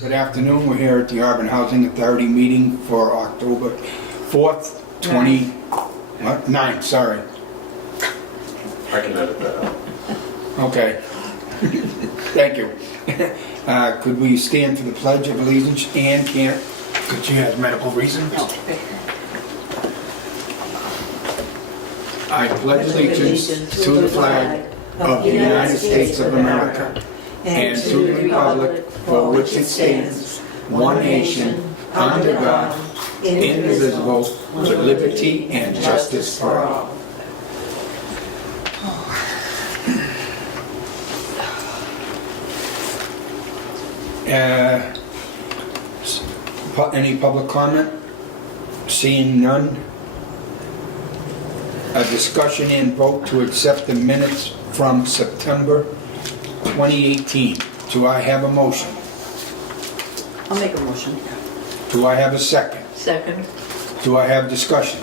Good afternoon. We're here at the Auburn Housing Authority meeting for October 4th, 9th, sorry. I can edit that out. Okay. Thank you. Could we stand for the Pledge of Allegiance? Ann can't, because she has medical reasons. No. I pledge allegiance to the flag of the United States of America and to the republic for which it stands, one nation, under God, indivisible, with liberty and justice for all. Any public comment? Seeing none. A discussion and vote to accept the minutes from September 2018. Do I have a motion? I'll make a motion. Do I have a second? Second. Do I have discussion?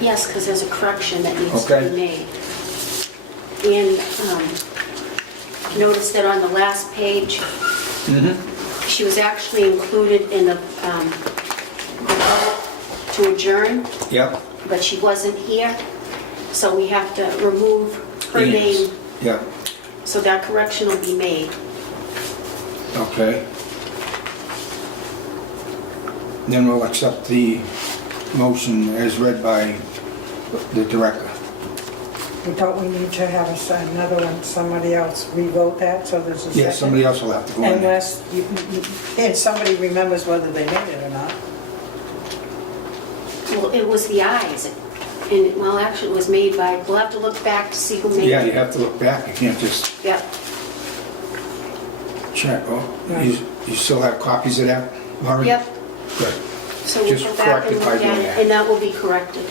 Yes, because there's a correction that needs Okay. to be made. And notice that on the last page, she was actually included in the vote to adjourn, Yep. but she wasn't here, so we have to remove her name, Yep. so that correction will be made. Okay. Then we'll accept the motion as read by the director. Don't we need to have another one, somebody else revote that, so there's a second? Yeah, somebody else will have to go in there. Unless, and somebody remembers whether they made it or not. Well, it was the ayes, and, well, actually, it was made by, we'll have to look back to see who made Yeah, you it. have to look back. You can't just Yep, check. Oh, Right. you still have copies of that, Lauren? yep, Good. so we'll Just go back correct and it by look at doing it, that. and that will be corrected.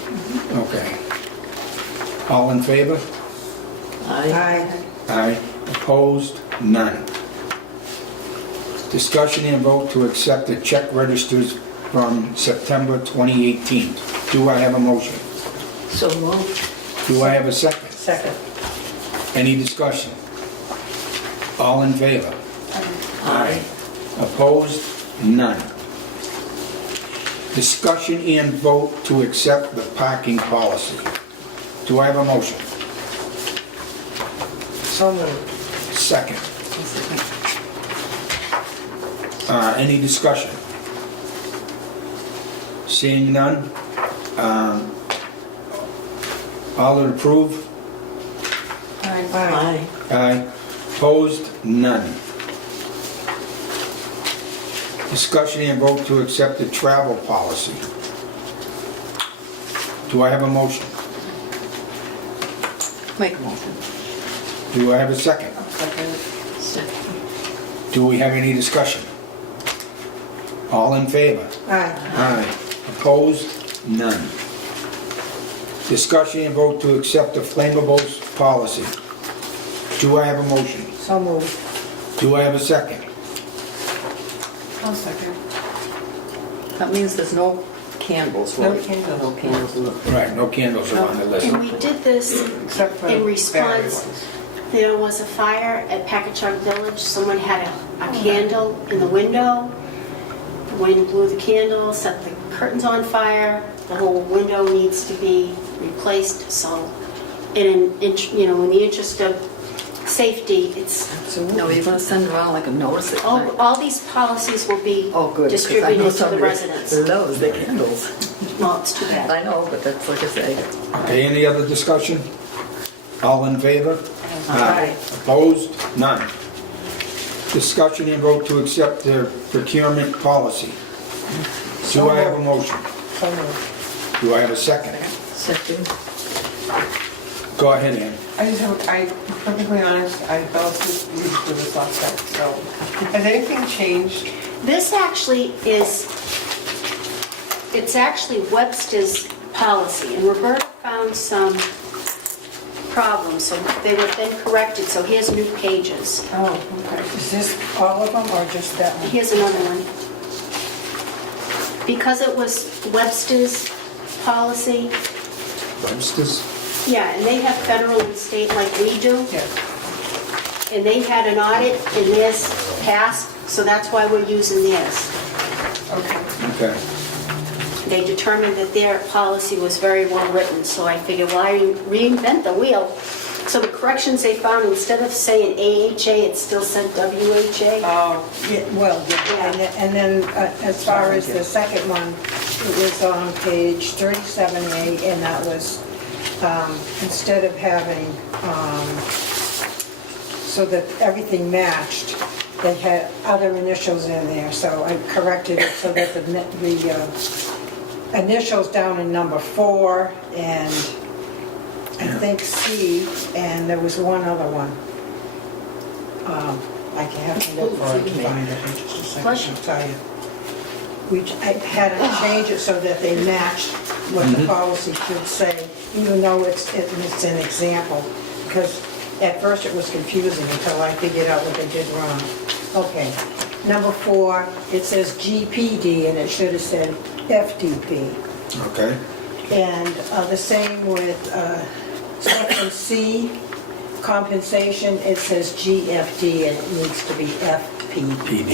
Okay. All in favor? Aye. Aye. Opposed? None. Discussion and vote to accept the check registers from September 2018. Do I have a motion? So moved. Do I have a second? Second. Any discussion? All in favor? Aye. Opposed? None. Discussion and vote to accept the parking policy. Do I have a motion? So moved. Second. Any discussion? Seeing none? All that approve? Aye. Aye. Opposed? None. Discussion and vote to accept the travel policy. Do I have a motion? Make a motion. Do I have a second? Second. Do we have any discussion? All in favor? Aye. Aye. Opposed? None. Discussion and vote to accept the flammables policy. Do I have a motion? So moved. Do I have a second? I'll second. That means there's no candles, No right? candles. No candles. Right, no candles are on the list. And we did this Except for in battery response. ones. There was a fire at Packagug Village. Someone had a candle in the window. The wind blew the candle, set the curtains on fire. The whole window needs to be replaced. So, in the interest of safety, it's No, you're gonna send around like a notice at night. all these policies will be Oh, good. 'cause I know distributed to the somebody residents. loves the candles. Well, it's too bad. I know, but that's like I say. Okay, any other discussion? All in favor? Aye. Opposed? None. Discussion and vote to accept the procurement policy. Do I have a motion? So moved. Do I have a second? Second. Go ahead, Ann. Perfectly honest, I fell asleep with this last night, so. Has anything changed? This actually it's actually Webster's policy, and Roberta found some problems, so they were then corrected, so here's new pages. Oh, okay. Is this all of them or just that one? Here's another one. Because it was Webster's policy, Webster's? yeah, and they have federal and state like we do, Yeah. and they had an audit, and theirs passed, So that's why we're using theirs. Okay. Okay. They determined that their policy was very well written, so I figured, why reinvent the wheel? So the corrections they found, instead of saying AHA, it still said WHA. Oh, Yeah, well, yeah, and then as far as the second one, it was on page 37A, and that was, instead of having, so that everything matched, they had other initials in there, so I corrected it so that the initials down in number 4, and I think C, and there was one other one. I can have to look for it to find it in just a second, I'll tell you. I had to change it so that they matched what the policy should say, even though it's an example, because at first it was confusing until I figured out what they did wrong. Okay, number 4, it says GPD, and it should have said FDP. Okay. And the same with section C, compensation, it says GFD, and it needs to be FPD.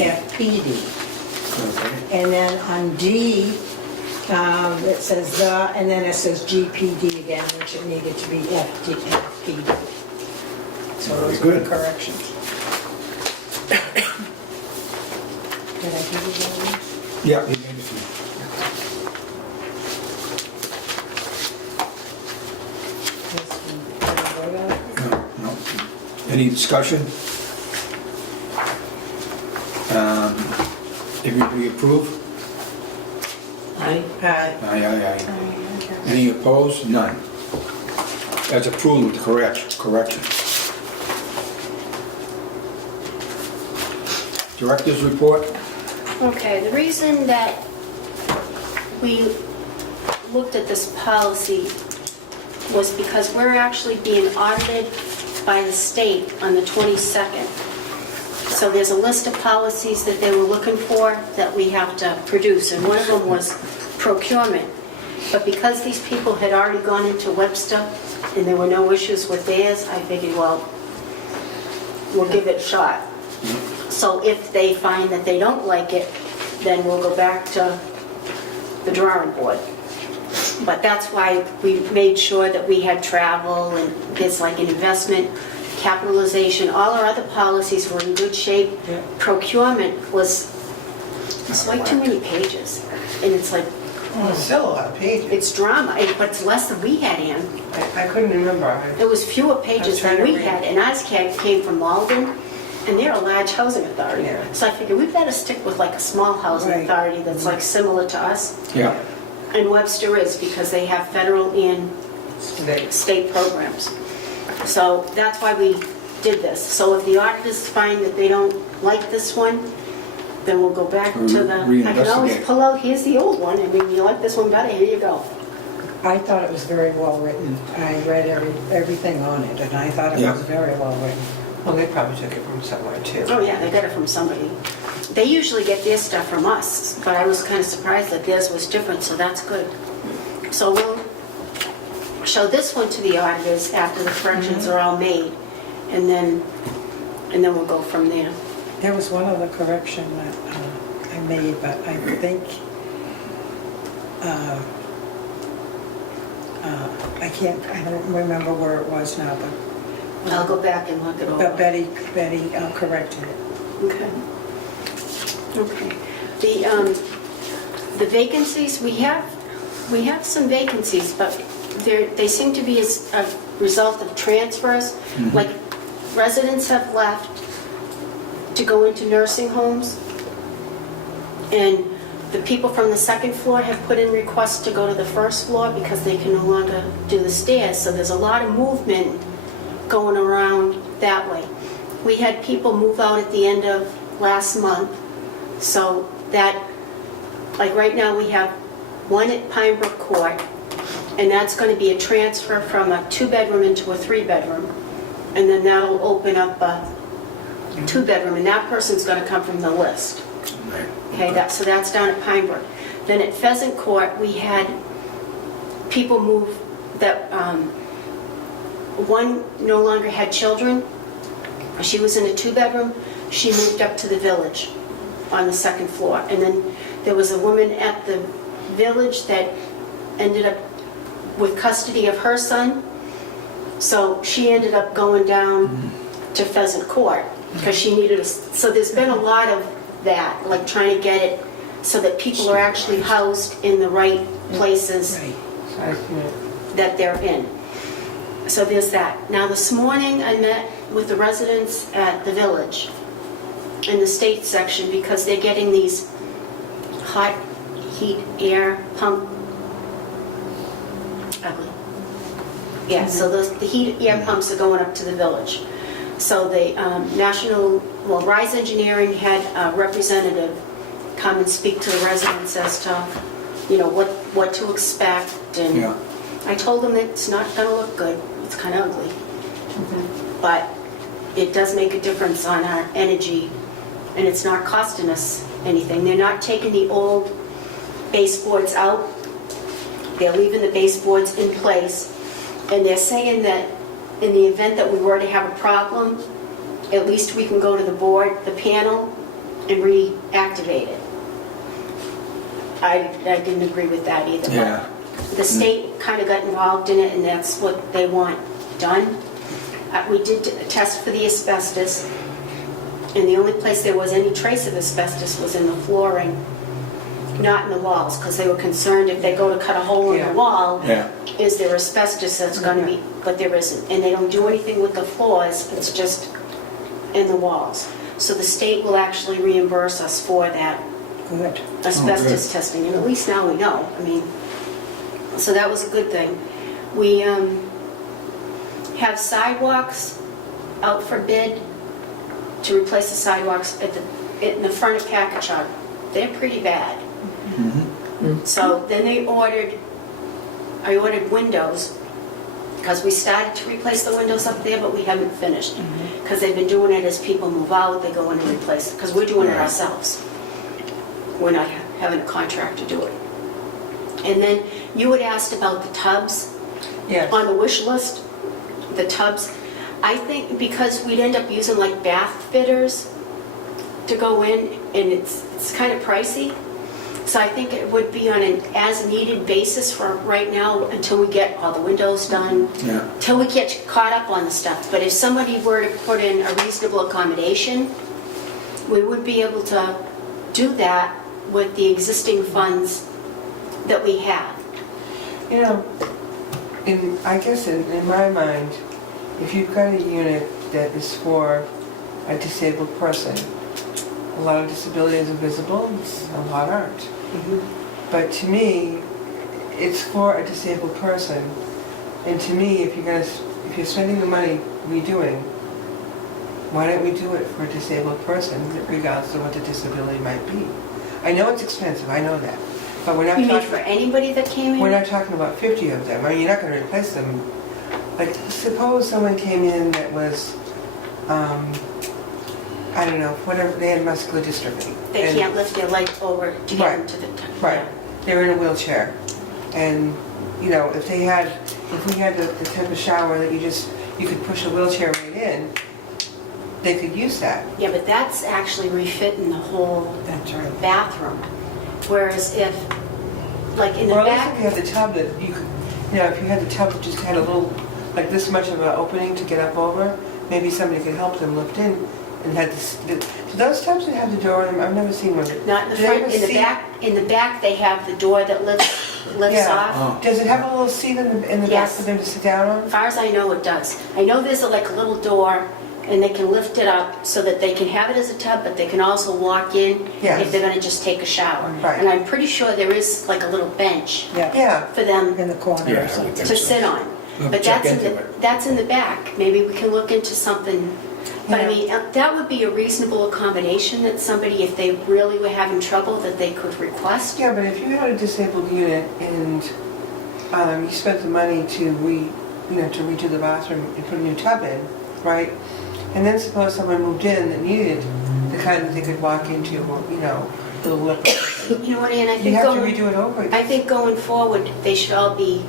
Okay. And then on D, it says the, and then it says GPD again, which it needed to be FPD. So those Very are the good. corrections. Did I give you those? Yeah, you made a few. Yes, we did a vote on it? No. Any discussion? Everybody approve? Aye. Aye. Aye, aye, aye. Any opposed? None. That's approved with correction. Director's report? Okay, the reason that we looked at this policy was because we're actually being audited by the state on the 22nd. So there's a list of policies that they were looking for that we have to produce, and one of them was procurement. But because these people had already gone into Webster and there were no issues with theirs, I figured, well, we'll give it a shot. So if they find that they don't like it, then we'll go back to the drawing board. But that's why we made sure that we had travel, and there's like an investment, capitalization, all our other policies were in good shape. Yeah. Procurement was, it's like too many pages. And it's like, well, it's still a lot of pages. it's drama, but it's less than we had in. I couldn't remember. It was fewer pages trying than to we read. had, and ours came from Malden, and they're a large housing authority. Yeah. So I figured we better stick with like a small housing Right. authority that's like similar to us. Yeah. And Webster is, because they have federal and state programs. So that's why we did this. So if the auditors find that they don't like this one, then we'll go back to the, I can always Reinvestigate. pull out, here's the old one, I mean, you like this one better, here you go. I thought it was very well written. I read everything on it, and I thought it Yeah. was very well written. Well, they probably took it from somewhere too. Oh yeah, they got it from somebody. They usually get their stuff from us, but I was kind of surprised that theirs was different, so that's good. So we'll show this one to the auditors after the corrections are all made, and then we'll go from there. There was one other correction that I made, but I think, I don't remember where it was now, I'll go back and look it over. but Betty corrected it. Okay. Okay. The vacancies, we have some vacancies, but they seem to be as a result of transfers. Like residents have left to go into nursing homes, and the people from the second floor have put in requests to go to the first floor because they can no longer do the stairs. So there's a lot of movement going around that way. We had people move out at the end of last month, so that, like right now we have one at Pine Brook Court, and that's going to be a transfer from a 2-bedroom into a 3-bedroom, and then that'll open up a 2-bedroom, and that person's going to come from the list. Right. Okay, so that's down at Pine Brook. Then at Pheasant Court, we had people move that, one no longer had children. She was in a 2-bedroom. She moved up to the village. on the second floor. And then there was a woman at the village that ended up with custody of her son. So she ended up going down to Pheasant Court because she needed so there's been a lot of that, like trying to get it so that people are actually housed in the right places that they're in. So there's that. Now this morning I met with the residents at the village in the state section because they're getting these hot heat air pump. Ugly. Yeah, so the heat air pumps are going up to the village. So the Rise Engineering had a representative come and speak to the residents as to, what to expect. And Yeah. I told them that it's not going to look good. It's kind of ugly. But it does make a difference on our energy, and it's not costing us anything. They're not taking the old baseboards out. They're leaving the baseboards in place. And they're saying that in the event that we were to have a problem, at least we can go to the board, the panel, and reactivate it. I didn't agree with that either. Yeah. The state kind of got involved in it, and that's what they want done. We did a test for the asbestos, and the only place there was any trace of asbestos was in the flooring, not in the walls, because they were concerned if they go to cut a hole in the wall, Yeah. is there asbestos that's going to be, but there isn't. And they don't do anything with the floors, it's just in the walls. So the state will actually reimburse us for that Good. asbestos testing, and at least now we know. I mean, so that was a good thing. We have sidewalks out for bid to replace the sidewalks in the front of Packagug. They're pretty bad. So then I ordered windows, because we started to replace the windows up there, but we haven't finished. Because they've been doing it as people move out, they go in and replace it, because we're doing it ourselves. We're not having a contractor do it. And then you had asked about the tubs. Yes. On the wish list, the tubs. I think because we'd end up using like bath fitters to go in, and it's kind of pricey. So I think it would be on an as-needed basis for right now until we get all the windows done, Yeah. till we get caught up on the stuff. But if somebody were to put in a reasonable accommodation, we would be able to do that with the existing funds that we have. I guess in my mind, if you've got a unit that is for a disabled person, a lot of disabilities are visible, a lot aren't. But to me, it's for a disabled person. And to me, if you're spending the money redoing, why don't we do it for a disabled person, regardless of what the disability might be? I know it's expensive, I know that. But we're not You mean talking, for anybody that came in? we're not talking about 50 of them. I mean, you're not going to replace them. Like, suppose someone came in that was, I don't know, whatever, they had muscular dystrophy. They And- can't lift their leg over to get them to the top. Right, they're in a wheelchair. And, if we had the type of shower that you could push a wheelchair right in, they could use that. Yeah, but that's actually refitting the whole That's right. bathroom. Whereas if, like in the Or at least if back, you had the tub that you could, if you had the tub that just had a little, like this much of an opening to get up over, maybe somebody could help them lift in and had this. Do those tubs that have the door in them? I've never seen one. not in the Do they front, have a in the seat? back, in the back they have the door that lifts Yeah. off. Oh. Does it have a little seat in the back Yes. for them to sit down on? As far as I know, it does. I know there's like a little door, and they can lift it up so that they can have it as a tub, but they can also walk in Yes. if they're gonna just take a shower. Right. And I'm pretty sure there is like a little bench Yeah, Yeah. for them in the corner Yeah, or I would something. think to so. sit on. We'll But check that's into it. that's in the back. Maybe we can look into something. But I Yeah. mean, that would be a reasonable accommodation that somebody, if they really were having trouble, that they could request. Yeah, but if you had a disabled unit and you spent the money to redo the bathroom and put a new tub in, right? And then suppose someone moved in that needed the kind that they could walk into, or, little lip. You know what, Ann? I You think have to going, redo it over again. I think going forward, they should all be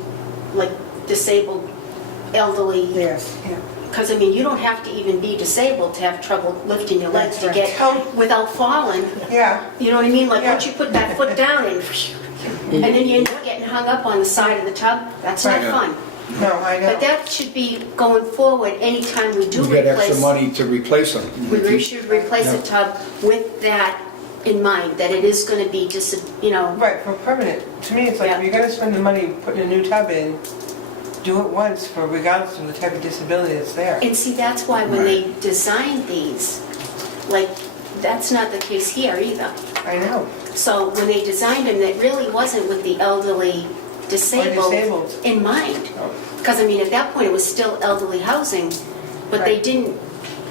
like disabled, elderly, Yes. Yeah. Because, I mean, you don't have to even be disabled to have trouble lifting your legs to That's get out without falling. Yeah, You know what I mean? Like, Yeah. once you put that foot down and then you end up getting hung up on the side of the tub, that's not Right. fun. no, I know. But that should be going forward, anytime we do You get extra replace. money to replace them. We should replace a tub with that in mind, that it is gonna be just, you know, Right, for permanent. To me, it's like, Yeah. if you're gonna spend the money putting a new tub in, do it once for regardless of the type of disability that's there. and see, that's why when they designed these, like, that's not the case here either. I know. So when they designed them, it really wasn't with the elderly disabled disabled. in mind. Oh. Because, I mean, at that point, it was still elderly housing, but they Right. didn't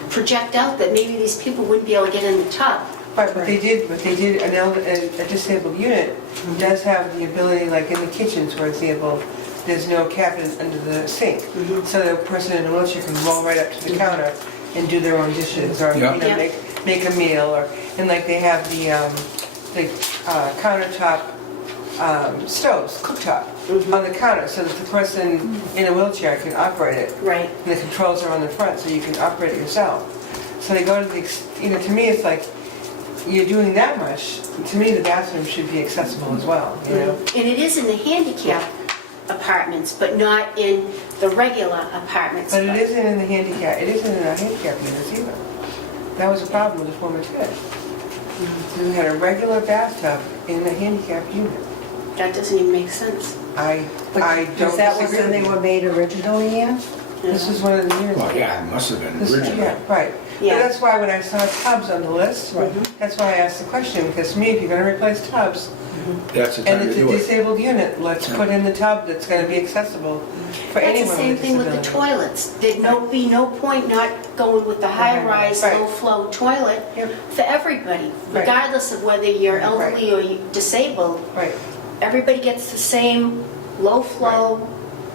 project out that maybe these people wouldn't be able to get in the tub. But what they did, a disabled unit does have the ability, like in the kitchens, for example, there's no cabinet under the sink. So the person in a wheelchair can roll right up to the counter and do their own dishes, or, Yeah. you know, Yeah. make a meal, or, and like they have the countertop stoves, cooktop on the counter, so that the person in a wheelchair can operate it. Right. And the controls are on the front, so you can operate it yourself. So they go to the, you know, to me, it's like, you're doing that much, to me, the bathroom should be accessible as well, you know? And it is in the handicap apartments, but not in the regular apartments. But it isn't in the handicap, it isn't in our handicap units either. That was a problem with the former TID. We had a regular bathtub in the handicap unit. That doesn't even make sense. I don't Is that when disagree they with were you. made originally, Ann? This was one of the units. Well, yeah, it must have been This- originally. Yeah, right. But Yeah. that's why when I saw tubs on the list, that's why I asked the question, because to me, if you're gonna replace tubs, That's the time and to it's a do it. disabled unit, let's put in the tub that's gonna be accessible for That's the anyone same with a thing with the disability. toilets. There'd be no point not going with the high-rise, Right. low-flow toilet Yep. for everybody, Right. regardless of whether you're Right. elderly or you're disabled. Right, Everybody gets the same low-flow,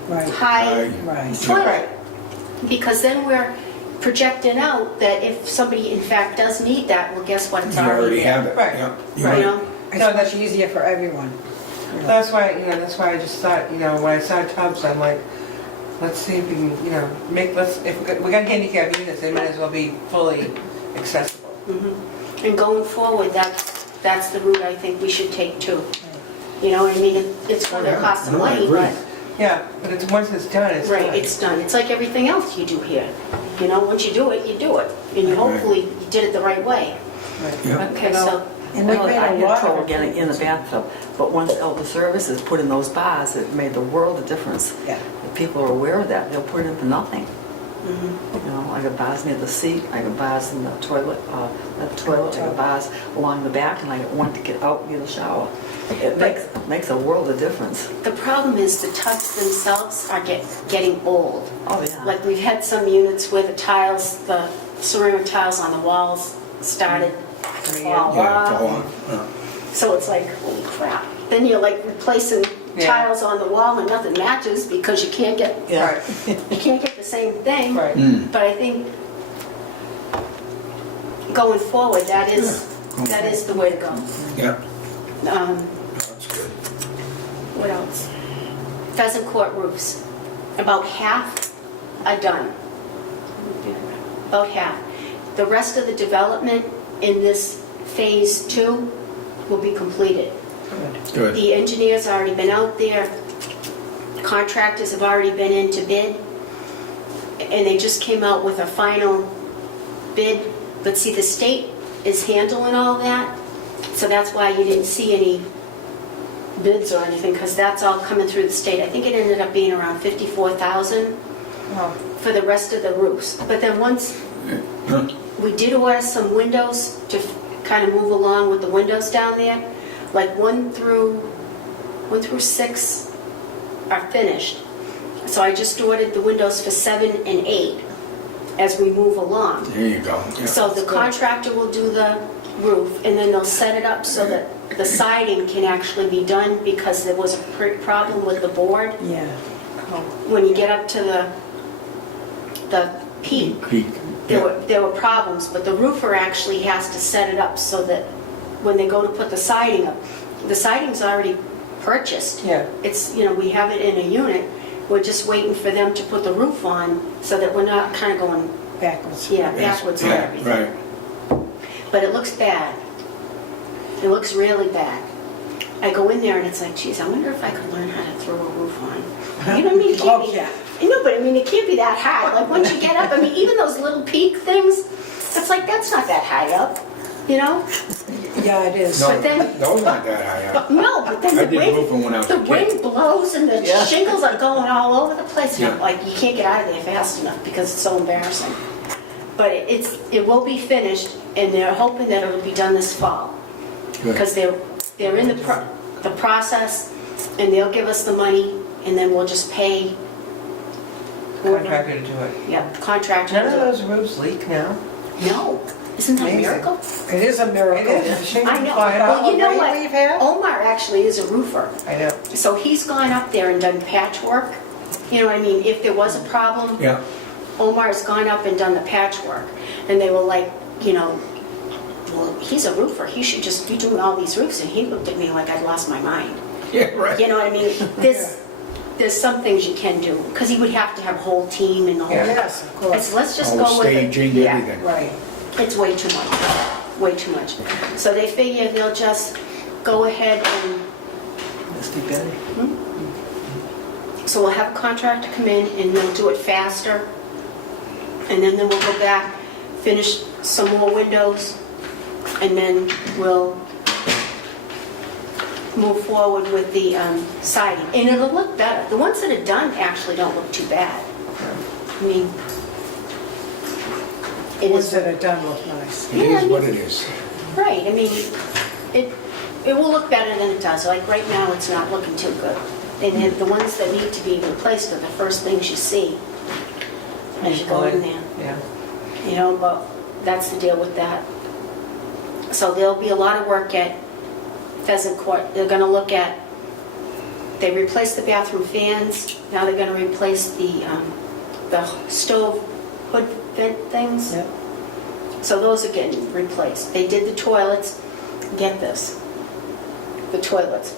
Right, high right. toilet. Because then we're projecting out that if somebody in fact does need that, well, guess what? It's You already there. have it. Right. Yeah, You you're right. know? It's No, much easier for everyone. that's why, you know, that's why I just thought, you know, when I saw tubs, I'm like, let's see if we can, you know, if we got handicap units, they might as well be fully accessible. And going forward, that's the route I think we should take too. You know what I mean? It's going to Yeah. cost some No, I money, agree. but, Yeah, but it's, once it's done, it's done. right, it's done. It's like everything else you do here. You know, once you do it, you do it. And you Right. hopefully you did it the right way. Right. Yeah. Okay, so, And we've Well, made I a had lot trouble of getting in the bathtub, but once Elder Services put in those bars, it made the world of difference. Yeah. If people are aware of that, they'll put it in for nothing. You know, I got bars near the seat, I got bars in the toilet, not the toilet, I got bars along the back, and I got one to get out near the shower. It makes a world of difference. the problem is the tubs themselves are getting old. Oh, yeah. Like we've had some units where the tiles, the ceramic tiles on the walls started to fall Yeah, off. fall on. Yeah. So it's like, holy crap. Then you're like replacing Yeah. tiles on the wall and nothing matches because you can't get Yeah. the same thing. Right. Mm. But I think going forward, that is the way to go. Yeah, Um, that's good. What else? Pheasant court roofs. About half are done. About half. The rest of the development in this phase 2 will be completed. Good. The engineers already been out there, contractors have already been in to bid, and they just came out with a final bid. But see, the state is handling all that, so that's why you didn't see any bids or anything, because that's all coming through the state. I think it ended up being around 54,000 Well, for the rest of the roofs. But then once Huh. we did order some windows to kind of move along with the windows down there. Like 1 through 6 are finished. So I just ordered the windows for 7 and 8 as we move along. There you go. Yeah. So the contractor will do the roof and then they'll set it up so that the siding can actually be done, because there was a problem with the board. Yeah. When you get up to the peak, Creek. there were problems, but the roofer actually has to set it up so that when they go to put the siding up, the siding's already purchased. yeah, It's, you know, we have it in a unit, We're just waiting for them to put the roof on so that we're not kind of going, Backwards. backwards on Yeah, everything. right. But it looks bad. It looks really bad. I go in there and it's like, geez, I wonder if I could learn how to throw a roof on. You know what I mean? It can't be that. No, but I mean, it can't be that high. Like once you get up, I mean, even those little peak things, it's like, that's not that high up, you know? Yeah, it is. No, But then- those aren't that high up. No, but then I the did wind, roofing when I was the a kid. wind blows and the Yeah. shingles are going all over the place. And I'm Yeah. like, you can't get out of there fast enough because it's so embarrassing. But it will be finished and they're hoping that it'll be done this fall. Good. Because they're in the process and they'll give us the money and then we'll just pay. Contractor to do it. Yeah, the contractor. None of those roofs leak now. No, isn't that a Amazing. miracle? It is a It miracle. is, the shingles I know. fly Well, off. you know rain what? we've had? Omar actually is a roofer. I know. So he's gone up there and done patchwork. You know what I mean? If there was a problem, Yeah, Omar's gone up and done the patchwork. And they were like, you know, well, he's a roofer. He should just be doing all these roofs. And he looked at me like I'd lost my mind. yeah, right. You know what I mean? There's some things you can do. Because he would have to have a whole team and the whole... Yes, of course. It's, let's just All go with it. staging, Yeah. everything. Right. It's way too much. Way too much. So they figure they'll just go ahead and... Misty Betty. So we'll have a contractor come in and they'll do it faster. And then we'll go back, finish some more windows, and then we'll move forward with the siding. And it'll look better. The ones that are done actually don't look too bad. I mean, The it ones is, that are done look nice. It is what it is. right, I mean, it will look better than it does. Like right now, it's not looking too good. And then the ones that need to be replaced are the first things you see as you go in there. Yeah. You know, but that's the deal with that. So there'll be a lot of work at Pheasant Court. They're gonna look at, they replaced the bathroom fans, now they're gonna replace the stove hood vent things. Yep. So those are getting replaced. They did the toilets, get this, the toilets.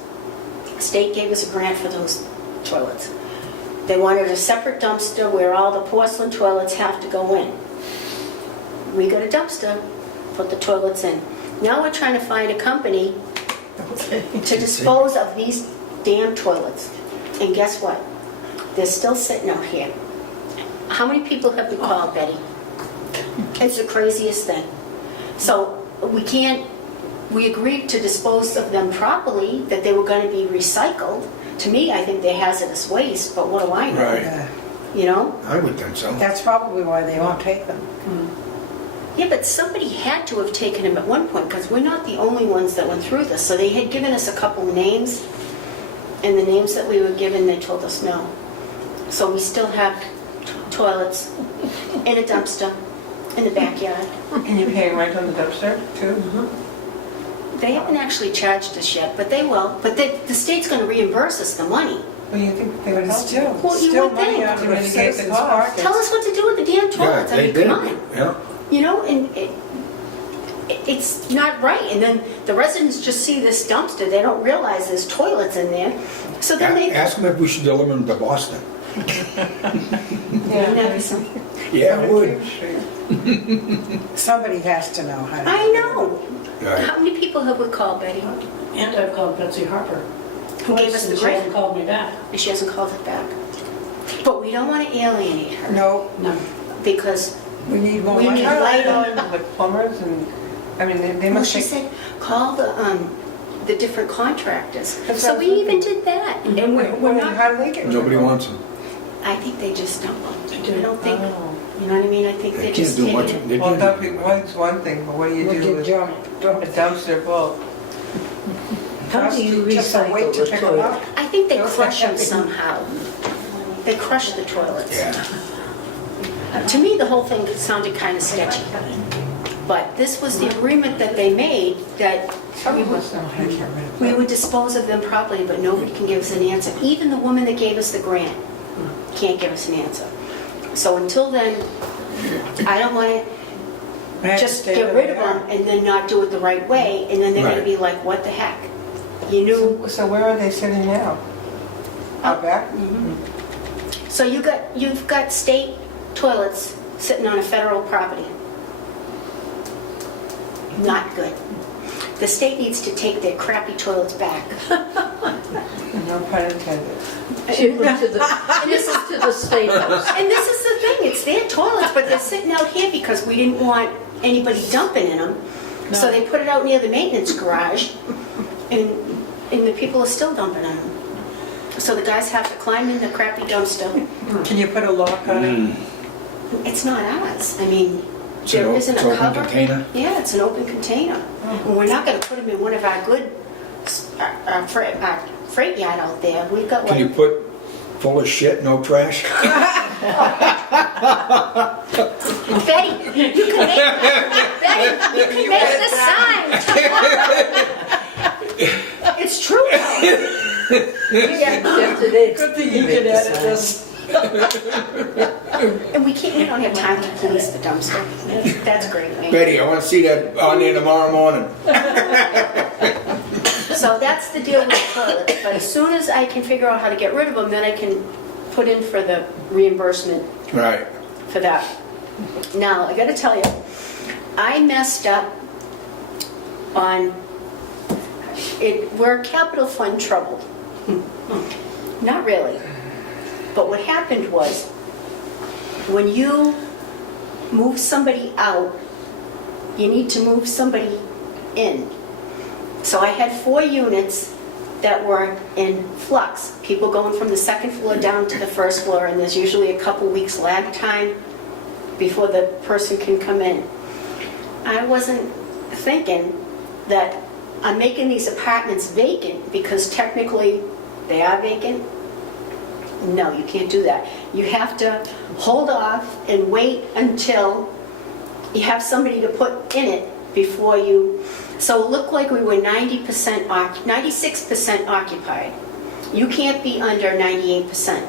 State gave us a grant for those toilets. They wanted a separate dumpster where all the porcelain toilets have to go in. We got a dumpster, put the toilets in. Now we're trying to find a company to dispose of these damn toilets. And guess what? They're still sitting out here. How many people have we called, Betty? It's the craziest thing. So we agreed to dispose of them properly, that they were going to be recycled. To me, I think they're hazardous waste, but what do I know? Right. Yeah. You know? I would think so. That's probably why they won't take them. Yeah, but somebody had to have taken them at one point, because we're not the only ones that went through this. So they had given us a couple of names, and the names that we were given, they told us no. So we still have toilets in a dumpster in the backyard. And you're paying rent on the dumpster too? They haven't actually charged us yet, but they will. But the state's going to reimburse us the money. Well, you think they But would it's help still, you? Well, you still would money think. out To of mitigate the citizens' cost. pockets. Tell us what to do with the damn Yeah, toilets. I they mean, did. come on. Yeah. You know, and it's not right. And then the residents just see this dumpster. They don't realize there's toilets in there. So then they... Ask them if we should deliver them to Boston. Wouldn't that be something? Yeah, it would. Somebody has to know how to. I know. Right. How many people have we called, Betty? And I've called Betsy Harper. Who gave us the And she grant? hasn't called me back. And she hasn't called it back. But we don't want to alienate her. No, No. Because, we need more We money. need- How do Light they on. know, like plumbers and, I mean, they well, must she take... said, call the different contractors. That's So what I we was even thinking. did that. And we're Well, not... how do they get? Nobody wants them. I think they just don't. I don't think... Oh. You know what I mean? I think They they're can't just do taking much. it. They Well, can't dumping do one's one thing, but what do you Look do at with John. a dumpster full? How do you Just a wait recycle to the pick them toilet? up. I think they Those crush them have- somehow. They crush the toilets. Yeah. To me, the whole thing sounded kind of sketchy. But this was the agreement that they made, that Some of us know how to get rid of we them. would dispose of them properly, but nobody can give us an answer. Even the woman that gave us the grant can't give us an answer. So until then, I don't want to They have to just stay get where rid they of are. them and then not do it the right way, and then they're going to Right. be like, what the heck? You knew... So where are they sitting now? Out back? So you've got state toilets sitting on a federal property. Not good. The state needs to take their crappy toilets back. No pun intended. Ship them to the state house. And this is the thing, it's their toilets, but they're sitting out here because we didn't want anybody dumping in them. So they put it out near the maintenance garage, and the people are still dumping in them. So the guys have to climb in the crappy dumpster. Can you put a lock on it? It's not ours. I mean, It's there an isn't it's a open cover. container? Yeah, it's an open container. And we're not going to put them in one of our good freight yard out there. We've got Can you like, put full of shit, no trash? Betty, you can make this sign tomorrow. It's true though. Yes, it is. Good thing you can edit this. And we don't have time to police the dumpster. That's great. Right? Betty, I want to see that on there tomorrow morning. So that's the deal with the toilets. But as soon as I can figure out how to get rid of them, then I can put in for the reimbursement Right. for that. Now, I gotta tell you, I messed up on it. We're capital fund troubled. Not really. But what happened was, when you move somebody out, you need to move somebody in. So I had 4 units that were in flux. People going from the second floor down to the first floor, and there's usually a couple weeks lag time before the person can come in. I wasn't thinking that I'm making these apartments vacant because technically they are vacant. No, you can't do that. You have to hold off and wait until you have somebody to put in it before you. So it looked like we were 96% occupied. You can't be under 98%.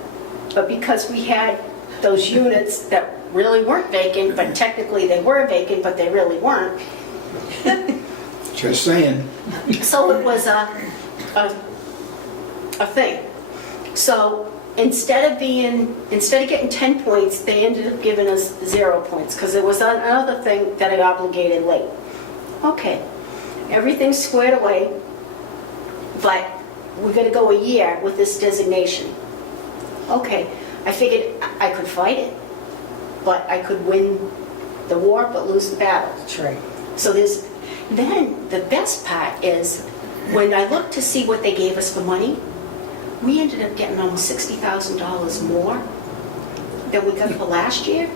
But because we had those units that really weren't vacant, but technically they were vacant, but they really weren't. Just saying. So it was a thing. So instead of getting 10 points, they ended up giving us 0 points because there was another thing that I obligated late. Okay, everything's squared away, but we're going to go a year with this designation. Okay, I figured I could fight it, but I could win the war but lose the battle. That's right. So then the best part is when I looked to see what they gave us for money, we ended up getting almost $60,000 more than we got for last year.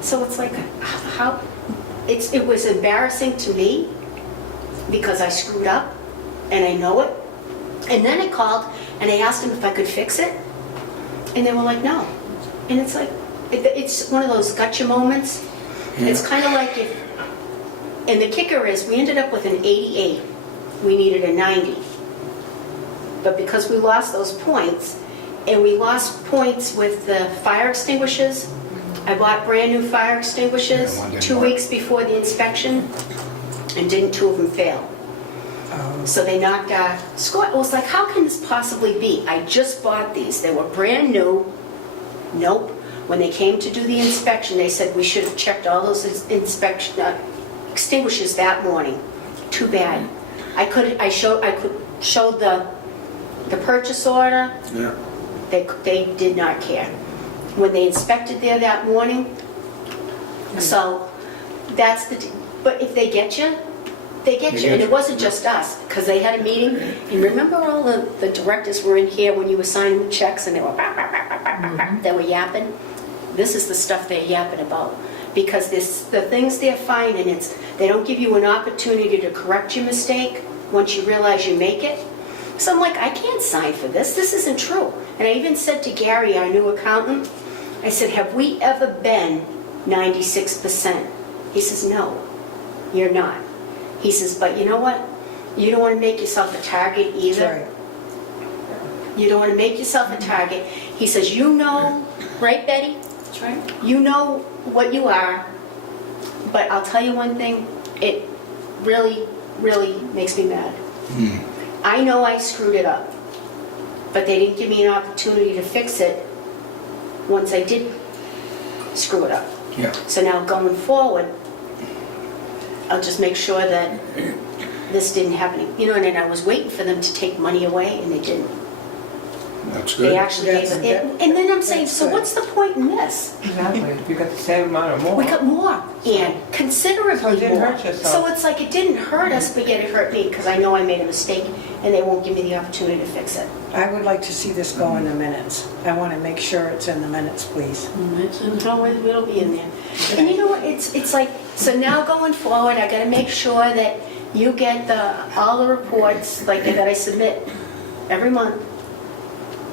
So it's like, how, it was embarrassing to me because I screwed up and I know it. And then I called and I asked them if I could fix it. And they were like, no. And it's like, it's one of those gotcha moments. Yeah. It's kind of like if, and the kicker is we ended up with an 88. We needed a 90. But because we lost those points, and we lost points with the fire extinguishers, I bought brand new fire extinguishers Yeah, one didn't 2 work. weeks before the inspection, and didn't 2 of them fail? So they knocked our score. It was like, how can this possibly be? I just bought these. They were brand new. Nope. When they came to do the inspection, they said we should have checked all those extinguishers that morning. Too bad. I could show the purchase order. Yeah. They did not care. When they inspected there that morning, so that's but if they get you, they get you. And it wasn't just us, because they had a meeting. And remember all the directors were in here when you were signing checks and they were they were yapping? This is the stuff they're yapping about. Because the things they're finding, they don't give you an opportunity to correct your mistake once you realize you make it. So I'm like, I can't sign for this. This isn't true. And I even said to Gary, our new accountant, I said, have we ever been 96%? He says, no, you're not. He says, but you know what? You don't want to make yourself a target either. That's right. You don't want to make yourself a target. He says, you know, right, Betty? That's right. You know what you are, but I'll tell you one thing, it really, really makes me mad. I know I screwed it up, but they didn't give me an opportunity to fix it once I did screw it up. Yeah. So now going forward, I'll just make sure that this didn't happen. You know, and then I was waiting for them to take money away, and they didn't. That's They good. actually gave it. And then I'm saying, so what's the point in this? Exactly, you got the same amount or more. We got more, and considerably So it didn't more. hurt you, so- So it's like it didn't hurt us, but yet it hurt me, because I know I made a mistake, and they won't give me the opportunity to fix it. I would like to see this go in the minutes. I want to make sure it's in the minutes, please. It's in No, it'll be in there. And you know what, it's like, so now going forward, I gotta make sure that you get all the reports, like, that I submit every month,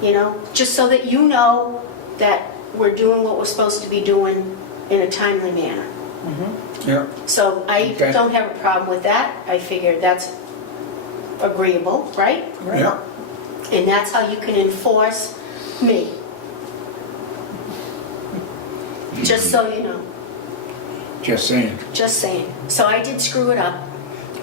you know, just so that you know that we're doing what we're supposed to be doing in a timely manner. Yeah. So I Okay. don't have a problem with that. I figure that's agreeable, right? Yeah. And that's how you can enforce me. Just so you know, Just saying. just saying. So I did screw it up,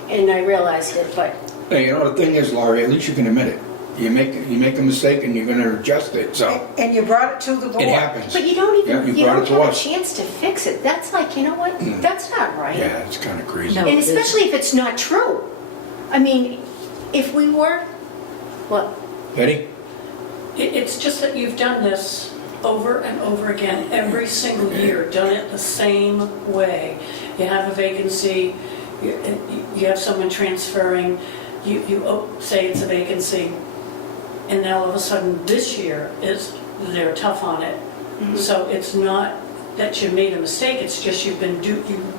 and I realized it, but Hey, you know, the thing is, Laurie, at least you can admit it. You make a mistake and you're gonna adjust it, so And you brought it to the board. it happens. But you don't Yeah, even, you you brought don't it to have a us. chance to fix it. That's like, you know what? That's not right. Yeah, it's kinda crazy. No. And especially if it's not true. I mean, if we were, what? Betty? It's just that you've done this over and over again, every single year, done it the same way. You have a vacancy, you have someone transferring, you say it's a vacancy, and now all of a sudden this year they're tough on it. So it's not that you made a mistake, it's just you've been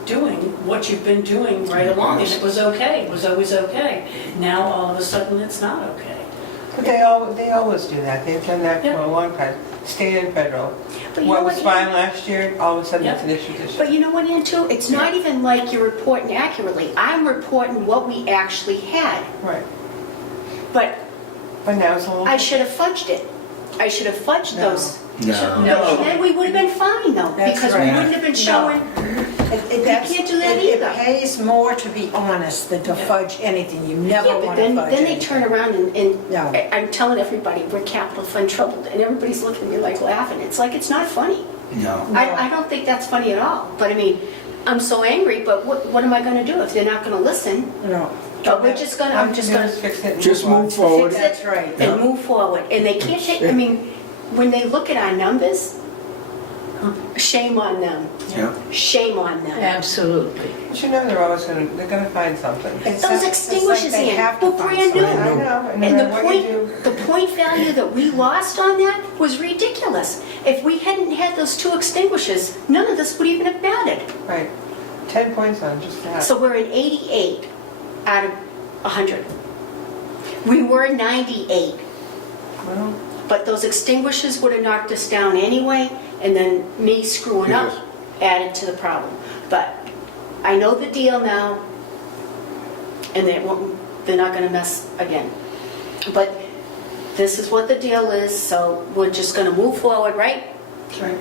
doing what you've been doing right along, and it was okay, it was always okay. Now all of a sudden it's not okay. But they always do that, they've done that for Yeah. a long time, state and federal. But you What know was what, fine last year, all of a sudden it's an Yeah. issue this year. But you know what, Ann, too? It's not even like you're reporting accurately. I'm reporting what we actually had. Right, But but now it's a little. I should have fudged it. I should have fudged No. those. No. But then we would have been fine, though, That's because we right. wouldn't have been showing. can't do that It either. pays more to be honest than to fudge anything. You never Yeah, but want to then fudge they anything. turn around and No. I'm telling everybody, we're capital fund troubled, and everybody's looking at me like laughing. It's like, it's not funny. No. I don't think that's funny at all. But I mean, I'm so angry, but what am I gonna do if they're not gonna listen? No. But I'm just gonna Fix it and Just on. move forward. fix That's it right. Yeah. and move forward. And they can't take, I mean, when they look at our numbers, shame on them. Yeah. Shame on them. Absolutely. But you know they're gonna find something. It's Those like- extinguishers, it's like they Ian, have to were find brand new. something. I know, and no And the matter what you do. point value that we lost on that was ridiculous. If we hadn't had those two extinguishers, none of this would even have mattered. Right, 10 points on just that. So we're an 88 out of 100. We were 98, Well, but those extinguishers would have knocked us down anyway, and then me screwing up Yes. added to the problem. But I know the deal now, and they're not going to mess again. But this is what the deal is, so we're just going to move forward, right? right.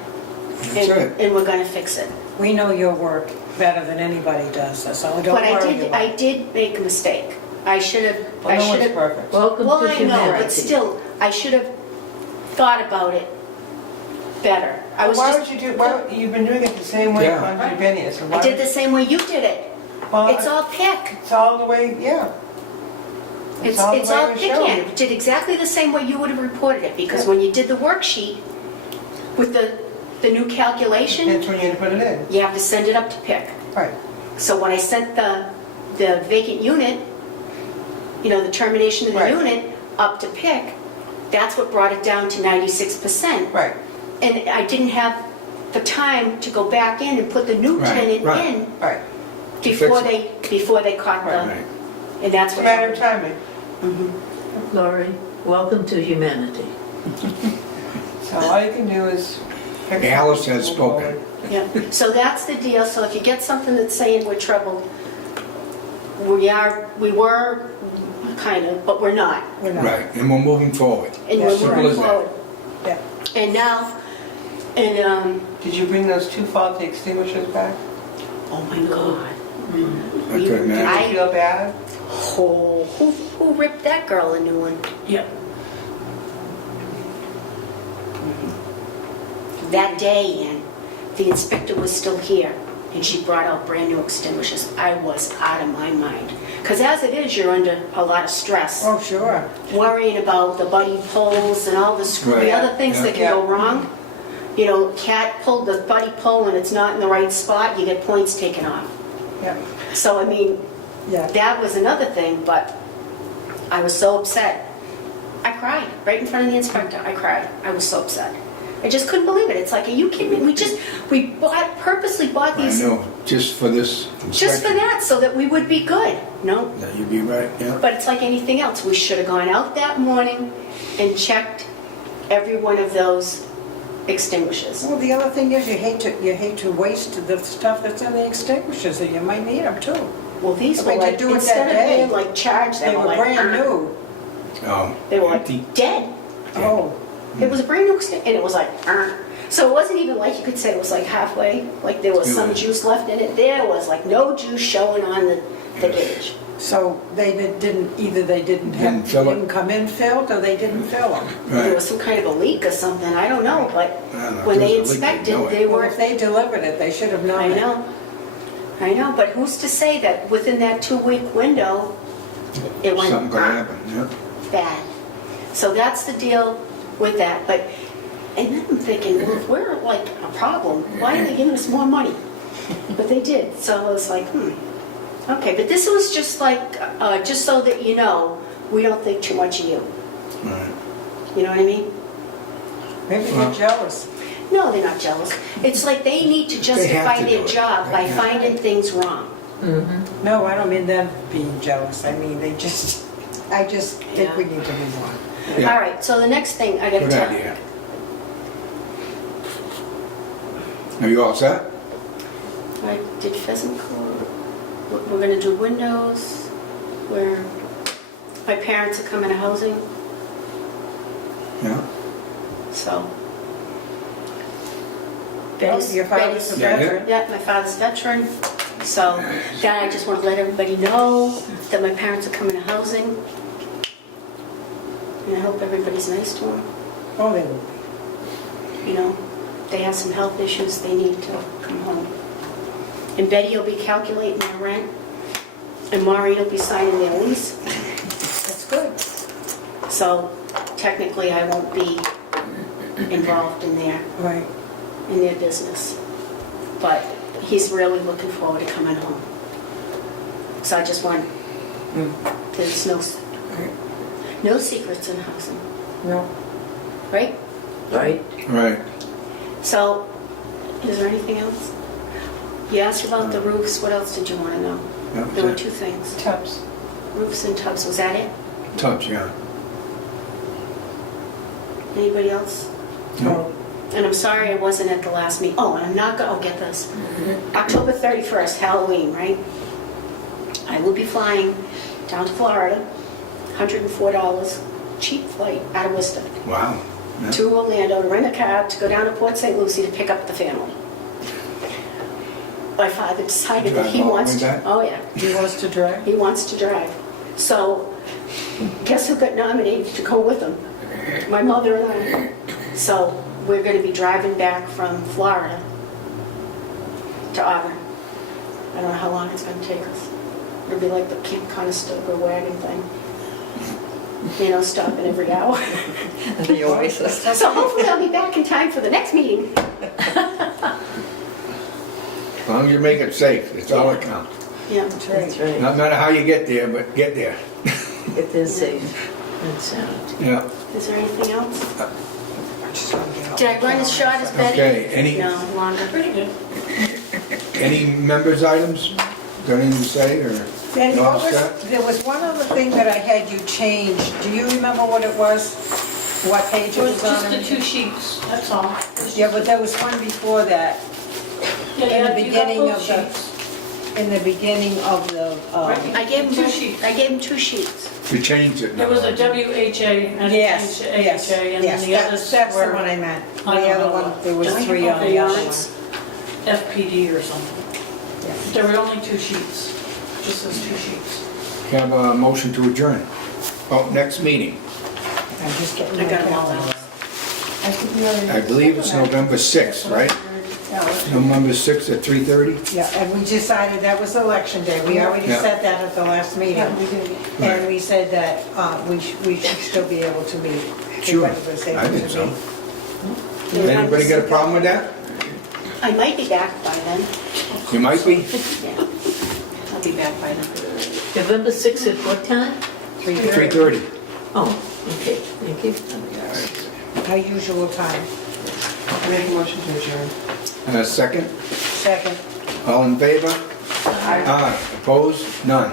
That's it. And we're going to fix it. We know your work better than anybody does, so don't But worry about I it. did make a mistake. I should have. Well, no one's perfect. Welcome Well, to I know, humanity. but still, I should have thought about it better. I was Why just. would you do, you've been doing it the same way Yeah. for 100 years, so why I did would- the same way you did it. Well, It's all pick. It's all the way, yeah. It's the all way it was pick shown. in. Did exactly the same way you would have reported it, because when you did the worksheet with the new calculation, That's when you put it in. you have to send it up to pick. Right. So when I sent the vacant unit, you know, the termination of the Right. unit up to pick, that's what brought it down to 96%. Right. And I didn't have the time to go back in and put the new Right, tenant right. in Right. before fix they caught the, Right. and that's It's a what matter of happened. timing. Laurie, welcome to humanity. So all you can do is. fix it, Alice has move spoken. forward. Yeah, so that's the deal. So if you get something that's saying we're troubled, we were kind of, but we're not. We're not. Right, and we're moving forward. And Yeah, we're simple moving as that. forward. Yeah. And now, and, Did you bring those two faulty extinguishers back? oh my God. I could Did imagine. you feel bad? Oh, who ripped that girl a new one? Yep. that day in, the inspector was still here, and she brought out brand new extinguishers. I was out of my mind. Because as it is, you're under a lot of stress, Oh, sure. worrying about the buddy pulls and all the Right. other things that can go Yeah. wrong. You know, cat pulled the buddy pull and it's not in the right spot, you get points taken off. Yeah, So, I mean, yeah. that was another thing, but I was so upset. I cried right in front of the inspector. I cried. I was so upset. I just couldn't believe it. It's like, are you kidding me? We purposely bought I these know, just for this just for inspection. that, so that we would be good. No, That you'd be right, yeah. but it's like anything else. We should have gone out that morning and checked every one of those extinguishers. Well, the other thing is you hate to waste the stuff that's in the extinguishers, and you might need them too. Well, these But were to like, do it that instead of day, being like charged, They were like, brand new. Oh, They were like empty. dead. Oh, It was a brand new extinguisher, and it was like, So it wasn't even like you could say it was like halfway, like there was some Yeah. juice left in it. There was like no juice showing on the gauge. so they didn't, either they Didn't fill it. didn't come in filled, or they didn't fill them. There Right. was some kind of a leak or something, I don't know, but I don't know, when if they there's a leak, they'd inspected, know it. they Well, were, if they delivered it, they should have known I it. know, but who's to say that within that 2-week window, it went Something could happen, yeah. bad. So that's the deal with that, but, and then I'm thinking, well, if we're like a problem, why are they giving us more money? But they did, so I was like, okay, but this was just like, just so that you know, we don't think too much of you. Right. You know what I mean? Maybe they're Well- jealous. No, they're not jealous. It's like they need to justify to do their it. job by Yeah. finding things wrong. No, I don't mean them being jealous. I mean, I just think Yeah. we need to move on. Yeah. All right, so the next thing I gotta Good tell you. idea. Are you all set? I did physical, we're gonna do windows, where my parents are coming to housing, Yeah. so. Your father's a Yeah, yeah. veteran. Yeah, my father's a veteran, so then I just want to let everybody know that my parents are coming to housing. And I hope everybody's nice to them. Oh, they will be. You know, they have some health issues, they need to come home. And Betty will be calculating their rent, and Maureen will be signing their lease. That's good. So technically, I won't be involved in Right. their business. But he's really looking forward to coming home. So I just want, there's no secrets in housing, No. right? Right. Right. So, is there anything else? You asked about the roofs, what else did you want to know? That was There were it. 2 things, Tubs. roofs and tubs, was that it? Tubs, yeah. Anybody else? No. And I'm sorry I wasn't at the last meeting. Oh, and I'm not going, oh, get this. October 31st, Halloween, right? I will be flying down to Florida, $104, cheap flight out of Worcester, Wow. Yeah. to Orlando, to rent a cab, to go down to Port St. Lucie to pick up the family. My father decided that he Drive all the wants way to, back? oh yeah, He wants to drive? he wants to drive. So, guess who got nominated to go with him? My mother and I. So, we're going to be driving back from Florida to Auburn. I don't know how long it's going to take us. It'll be like the Camp Conestoga wagon thing. You know, stopping every hour. The oasis. So hopefully I'll be back in time for the next meeting. As long as you make it safe, it's all that counts. Yeah. That's right. That's right. No matter how you get there, but get there. Get this safe and sound. Yeah. Is there anything else? I just want to get off Did I the run as phone. short as Betty? Okay, any- No, longer. Pretty good. Any members' items? Got anything to say, or? Then you all what was, set? there was one other thing that I had you change. Do you remember what it was? What page It it was was just on? the 2 sheets, that's all. It was Yeah, just- but there was one before that, Yeah, in the you got beginning both of the- sheets. in the beginning of the, Right. I gave him 2 2 sheets. I gave him 2 sheets. You changed it now. There was a WHA and a yes, AHA, yes, and then yes, the others that's the were one I meant. I The don't other know one, what. there was Just 3 on the other one. Yards. FPD or something. Yeah. There were only 2 sheets, just those 2 sheets. Have a motion to adjourn. Oh, next meeting. I'm just getting I my got them all calendar. out. I I think we already. I believe it's November 6th, right? November 6th at 3:30? Yeah, and we decided that was election day. We already Yeah. said that at the last meeting. Yeah, we did. And we said that we should still be able to meet. Sure, Everybody was able I to think so. meet. Anybody got a problem with that? I might be back by then. You might be. Yeah, I'll be back by then. November 6th at what time? 3:30. Oh, okay, thank you. Our usual time. Make a motion to adjourn. And a second? Second. All in favor? Aye. Aye. Opposed? None.